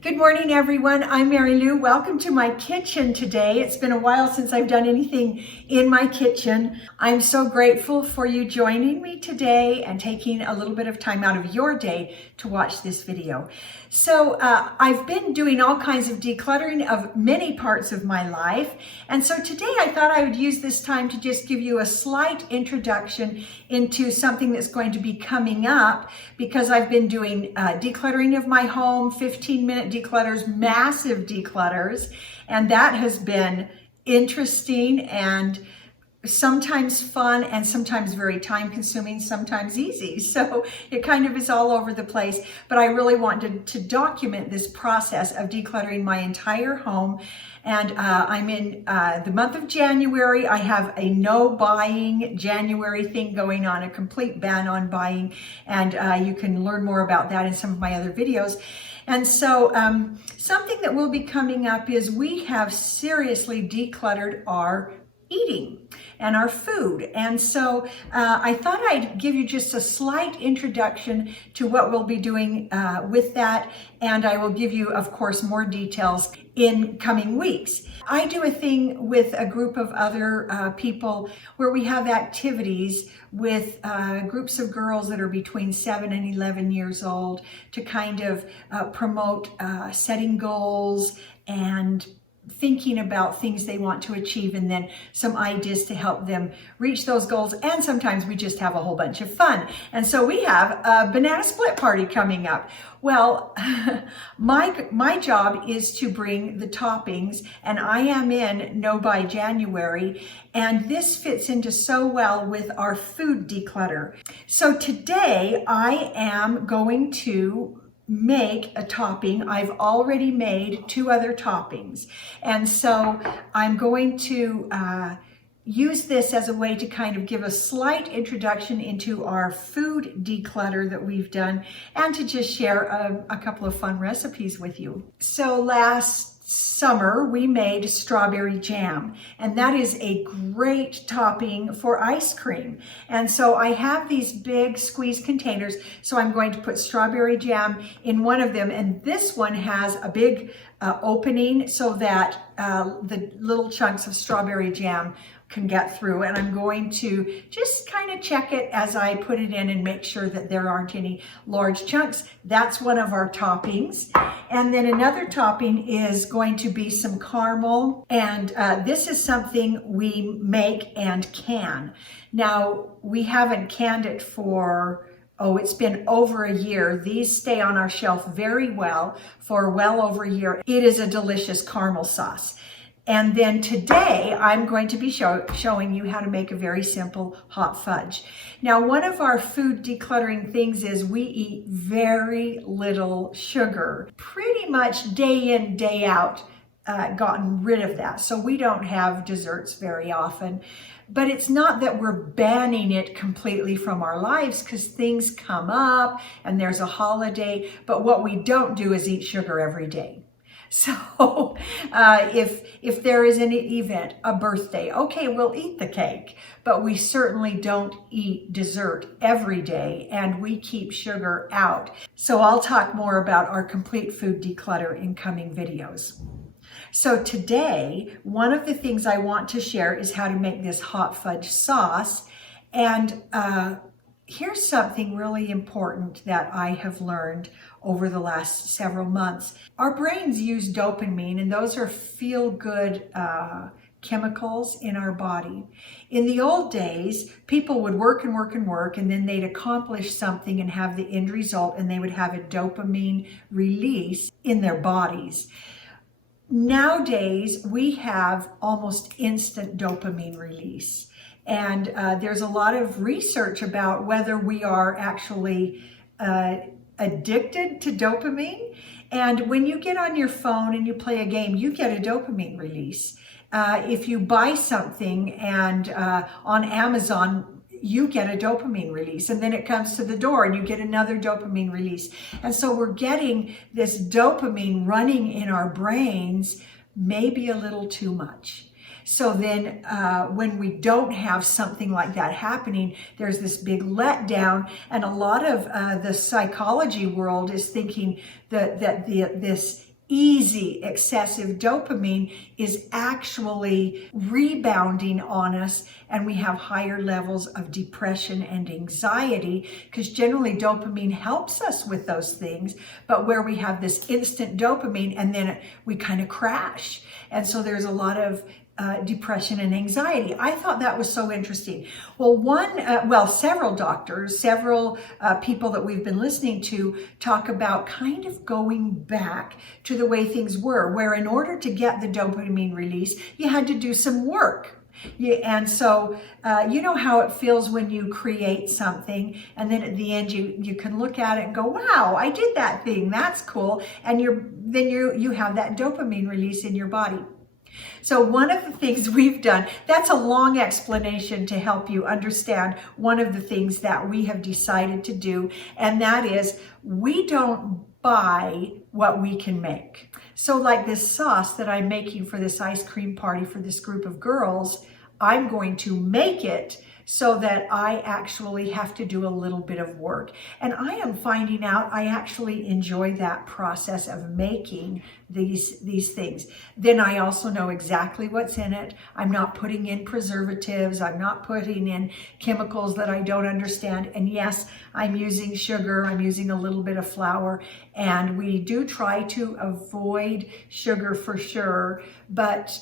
Good morning, everyone. I'm Mary Lou. Welcome to my kitchen today. It's been a while since I've done anything in my kitchen. I'm so grateful for you joining me today and taking a little bit of time out of your day to watch this video. So I've been doing all kinds of decluttering of many parts of my life. And so today I thought I would use this time to just give you a slight introduction into something that's going to be coming up, because I've been doing decluttering of my home, 15-minute declutters, massive declutters, and that has been interesting and sometimes fun and sometimes very time consuming, sometimes easy. So it kind of is all over the place, but I really wanted to document this process of decluttering my entire home. And I'm in the month of January. I have a no buying January thing going on, a complete ban on buying. And you can learn more about that in some of my other videos. And so something that will be coming up is we have seriously decluttered our eating and our food. And so I thought I'd give you just a slight introduction to what we'll be doing with that. And I will give you, of course, more details in coming weeks. I do a thing with a group of other people where we have activities with groups of girls that are between 7 and 11 years old to kind of promote setting goals and thinking about things they want to achieve, and then some ideas to help them reach those goals. And sometimes we just have a whole bunch of fun. And so we have a banana split party coming up. Well, my job is to bring the toppings, and I am in No Buy January, and this fits into so well with our food declutter. So today I am going to make a topping. I've already made 2 other toppings. And so I'm going to use this as a way to kind of give a slight introduction into our food declutter that we've done, and to just share a couple of fun recipes with you. So last summer we made strawberry jam, and that is a great topping for ice cream. And so I have these big squeeze containers, so I'm going to put strawberry jam in one of them, and this one has a big opening so that the little chunks of strawberry jam can get through. And I'm going to just kind of check it as I put it in and make sure that there aren't any large chunks. That's one of our toppings. And then another topping is going to be some caramel. And this is something we make and can. Now, we haven't canned it for it's been over a year. These stay on our shelf very well for well over a year. It is a delicious caramel sauce. And then today I'm going to be showing you how to make a very simple hot fudge. Now, one of our food decluttering things is we eat very little sugar. Pretty much day in, day out, gotten rid of that. So we don't have desserts very often. But it's not that we're banning it completely from our lives, because things come up and there's a holiday. But what we don't do is eat sugar every day. So if there is an event, a birthday, okay, we'll eat the cake, but we certainly don't eat dessert every day, and we keep sugar out. So I'll talk more about our complete food declutter in coming videos. So today, one of the things I want to share is how to make this hot fudge sauce. And here's something really important that I have learned over the last several months. Our brains use dopamine, and those are feel-good chemicals in our body. In the old days, people would work and work and work, and then they'd accomplish something and have the end result, and they would have a dopamine release in their bodies. Nowadays, we have almost instant dopamine release. And there's a lot of research about whether we are actually addicted to dopamine. And when you get on your phone and you play a game, you get a dopamine release. If you buy something and on Amazon, you get a dopamine release, and then it comes to the door and you get another dopamine release. And so we're getting this dopamine running in our brains, maybe a little too much. So then when we don't have something like that happening, there's this big letdown. And a lot of the psychology world is thinking that this easy, excessive dopamine is actually rebounding on us, and we have higher levels of depression and anxiety, because generally dopamine helps us with those things, but where we have this instant dopamine and then we kind of crash. And so there's a lot of depression and anxiety. I thought that was so interesting. Well, several doctors, several people that we've been listening to talk about kind of going back to the way things were, where in order to get the dopamine release, you had to do some work. And so you know how it feels when you create something, and then at the end you can look at it and go, wow, I did that thing, that's cool. And then you have that dopamine release in your body. So one of the things we've done, that's a long explanation to help you understand one of the things that we have decided to do, and that is we don't buy what we can make. So like this sauce that I'm making for this ice cream party for this group of girls, I'm going to make it so that I actually have to do a little bit of work. And I am finding out I actually enjoy that process of making these things. Then I also know exactly what's in it. I'm not putting in preservatives. I'm not putting in chemicals that I don't understand. And yes, I'm using sugar. I'm using a little bit of flour. And we do try to avoid sugar for sure, but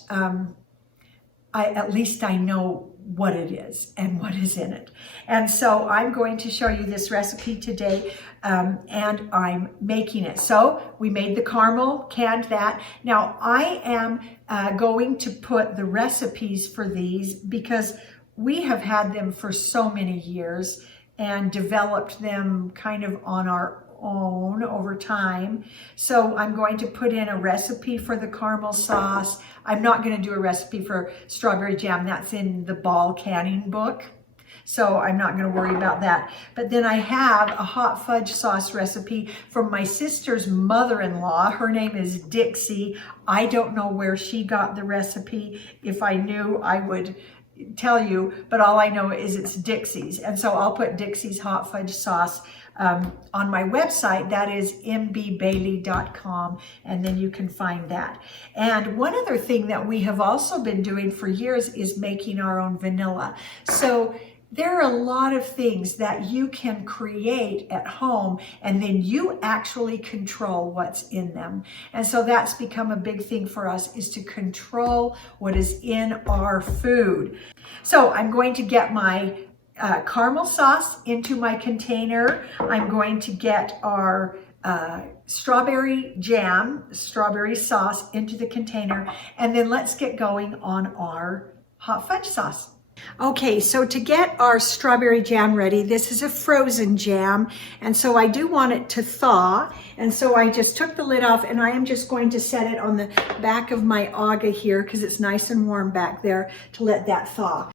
at least I know what it is and what is in it. And so I'm going to show you this recipe today, and I'm making it. So we made the caramel, canned that. Now I am going to put the recipes for these because we have had them for so many years and developed them kind of on our own over time. So I'm going to put in a recipe for the caramel sauce. I'm not going to do a recipe for strawberry jam. That's in the ball canning book. So I'm not going to worry about that. But then I have a hot fudge sauce recipe from my sister's mother-in-law. Her name is Dixie. I don't know where she got the recipe. If I knew, I would tell you, but all I know is it's Dixie's. And so I'll put Dixie's hot fudge sauce on my website. That is mbbailey.com, and then you can find that. And one other thing that we have also been doing for years is making our own vanilla. So there are a lot of things that you can create at home, and then you actually control what's in them. And so that's become a big thing for us, is to control what is in our food. So I'm going to get my caramel sauce into my container. I'm going to get our strawberry jam, strawberry sauce into the container, and then let's get going on our hot fudge sauce. Okay, so to get our strawberry jam ready, this is a frozen jam, and so I do want it to thaw, and so I just took the lid off, and I am just going to set it on the back of my aga here because it's nice and warm back there to let that thaw.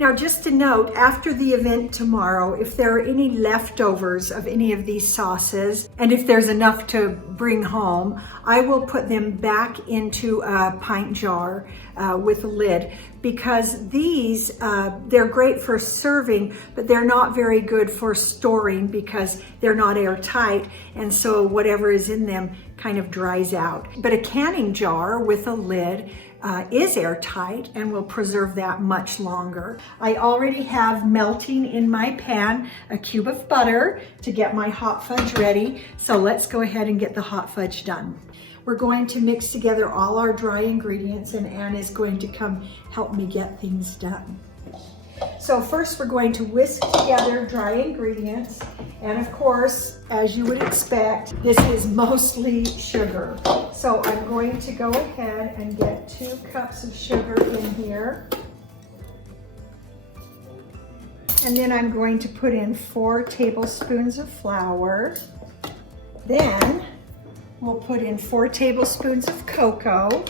Now, just a note, after the event tomorrow, if there are any leftovers of any of these sauces, and if there's enough to bring home, I will put them back into a pint jar with a lid, because these, they're great for serving, but they're not very good for storing because they're not airtight, and so whatever is in them kind of dries out. But a canning jar with a lid is airtight and will preserve that much longer. I already have melting in my pan a cube of butter to get my hot fudge ready. So let's go ahead and get the hot fudge done. we're going to mix together all our dry ingredients, and Anne is going to come help me get things done. So first we're going to whisk together dry ingredients, and of course, as you would expect, this is mostly sugar. So I'm going to go ahead and get 2 cups of sugar in here. And then I'm going to put in 4 tablespoons of flour. Then we'll put in 4 tablespoons of cocoa.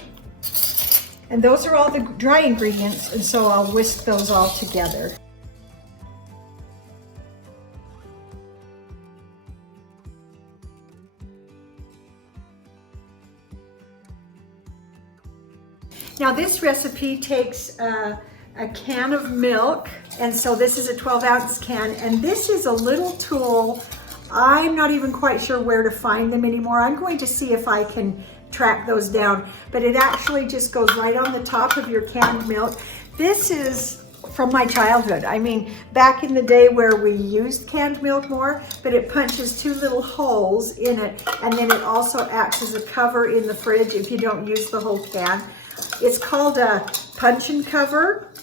And those are all the dry ingredients, and so I'll whisk those all together. Now this recipe takes a can of milk, and so this is a 12-ounce can, and this is a little tool. I'm not even quite sure where to find them anymore. I'm going to see if I can track those down, but it actually just goes right on the top of your canned milk. This is from my childhood. I mean, back in the day where we used canned milk more, but it punches 2 little holes in it, and then it also acts as a cover in the fridge if you don't use the whole can. It's called a punch and cover.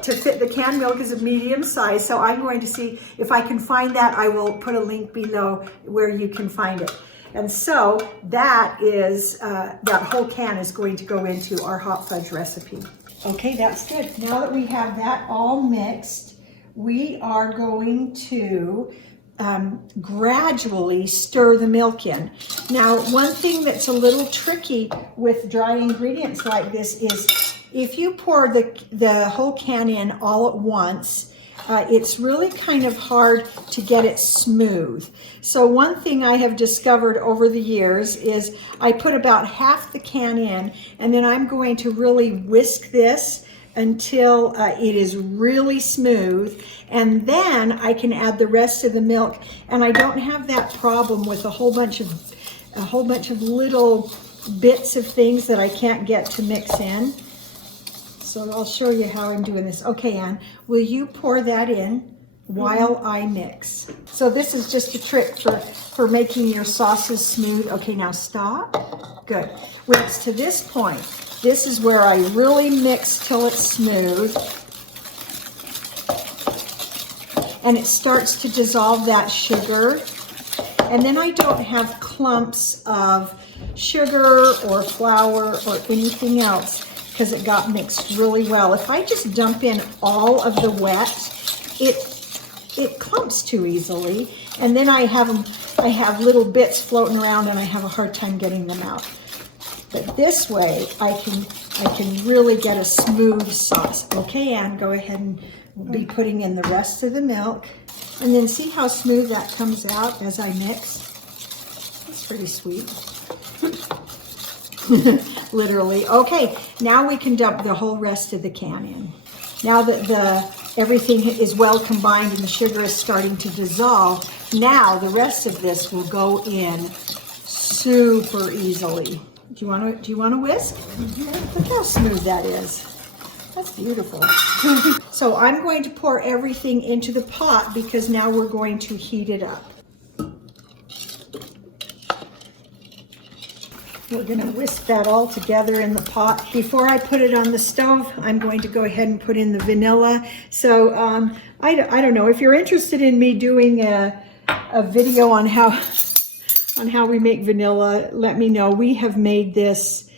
To fit the canned milk is a medium size, so I'm going to see if I can find that. I will put a link below where you can find it. And so that is, that whole can is going to go into our hot fudge recipe. Okay, that's good. Now that we have that all mixed, we are going to gradually stir the milk in. Now, one thing that's a little tricky with dry ingredients like this is if you pour the whole can in all at once, it's really kind of hard to get it smooth. So one thing I have discovered over the years is I put about half the can in, and then I'm going to really whisk this until it is really smooth, and then I can add the rest of the milk, and I don't have that problem with a whole bunch of little bits of things that I can't get to mix in. So I'll show you how I'm doing this. Okay, Anne, will you pour that in while I mix? So this is just a trick for making your sauces smooth. Okay, now stop. Good. When it's to this point, this is where I really mix till it's smooth. And it starts to dissolve that sugar. And then I don't have clumps of sugar or flour or anything else, because it got mixed really well. If I just dump in all of the wet, it clumps too easily, and then I have little bits floating around, and I have a hard time getting them out. But this way, I can really get a smooth sauce. Okay, Anne, go ahead and be putting in the rest of the milk, and then see how smooth that comes out as I mix. That's pretty sweet. Literally. Okay, now we can dump the whole rest of the can in. Now that everything is well combined and the sugar is starting to dissolve, now the rest of this will go in super easily. Do you want to whisk? Look how smooth that is. That's beautiful. So I'm going to pour everything into the pot because now we're going to heat it up. We're going to whisk that all together in the pot. Before I put it on the stove, I'm going to go ahead and put in the vanilla. So I don't know, if you're interested in me doing a video on how we make vanilla, let me know. We have made this,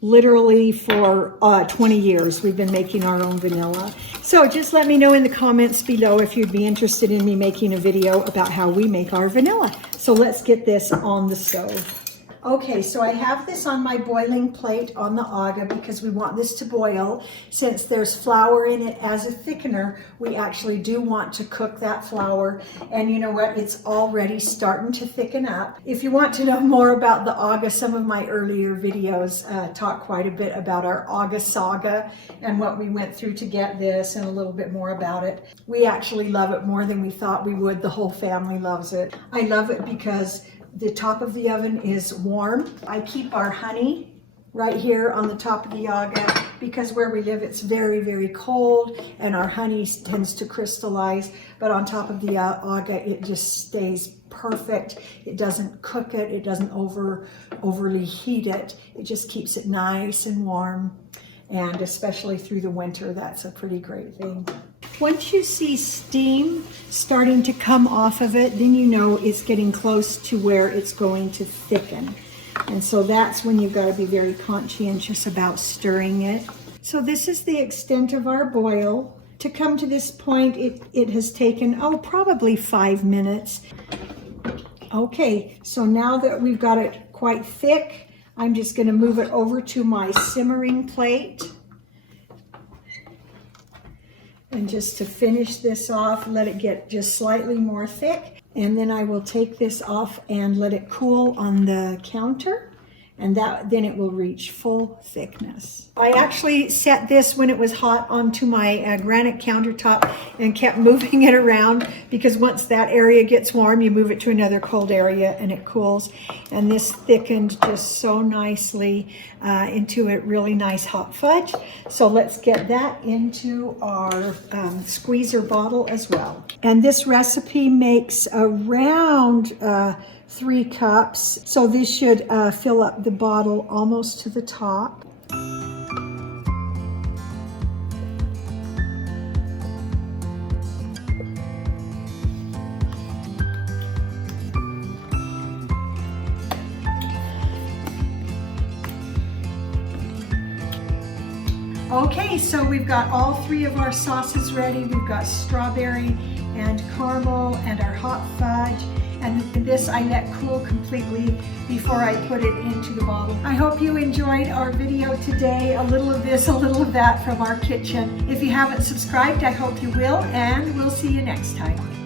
literally for 20 years. We've been making our own vanilla. So just let me know in the comments below if you'd be interested in me making a video about how we make our vanilla. So let's get this on the stove. Okay, so I have this on my boiling plate on the aga because we want this to boil. Since there's flour in it as a thickener, we actually do want to cook that flour. And you know what? It's already starting to thicken up. If you want to know more about the aga, some of my earlier videos talk quite a bit about our aga saga and what we went through to get this and a little bit more about it. We actually love it more than we thought we would. The whole family loves it. I love it because the top of the oven is warm. I keep our honey right here on the top of the aga, because where we live it's very, very cold and our honey tends to crystallize, but on top of the aga it just stays perfect. It doesn't cook it, it doesn't overly heat it. It just keeps it nice and warm, and especially through the winter, that's a pretty great thing. Once you see steam starting to come off of it, then you know it's getting close to where it's going to thicken. And so that's when you've got to be very conscientious about stirring it. So this is the extent of our boil. To come to this point, it has taken, probably 5 minutes. Okay, so now that we've got it quite thick, I'm just going to move it over to my simmering plate. And just to finish this off, let it get just slightly more thick. And then I will take this off and let it cool on the counter. And then it will reach full thickness. I actually set this when it was hot onto my granite countertop and kept moving it around, because once that area gets warm, you move it to another cold area and it cools. And this thickened just so nicely into a really nice hot fudge. So let's get that into our squeezer bottle as well. And this recipe makes around 3 cups. So this should fill up the bottle almost to the top. Okay, so we've got all 3 of our sauces ready. We've got strawberry and caramel and our hot fudge. And this I let cool completely before I put it into the bottle. I hope you enjoyed our video today. A little of this, a little of that from our kitchen. If you haven't subscribed, I hope you will, and we'll see you next time.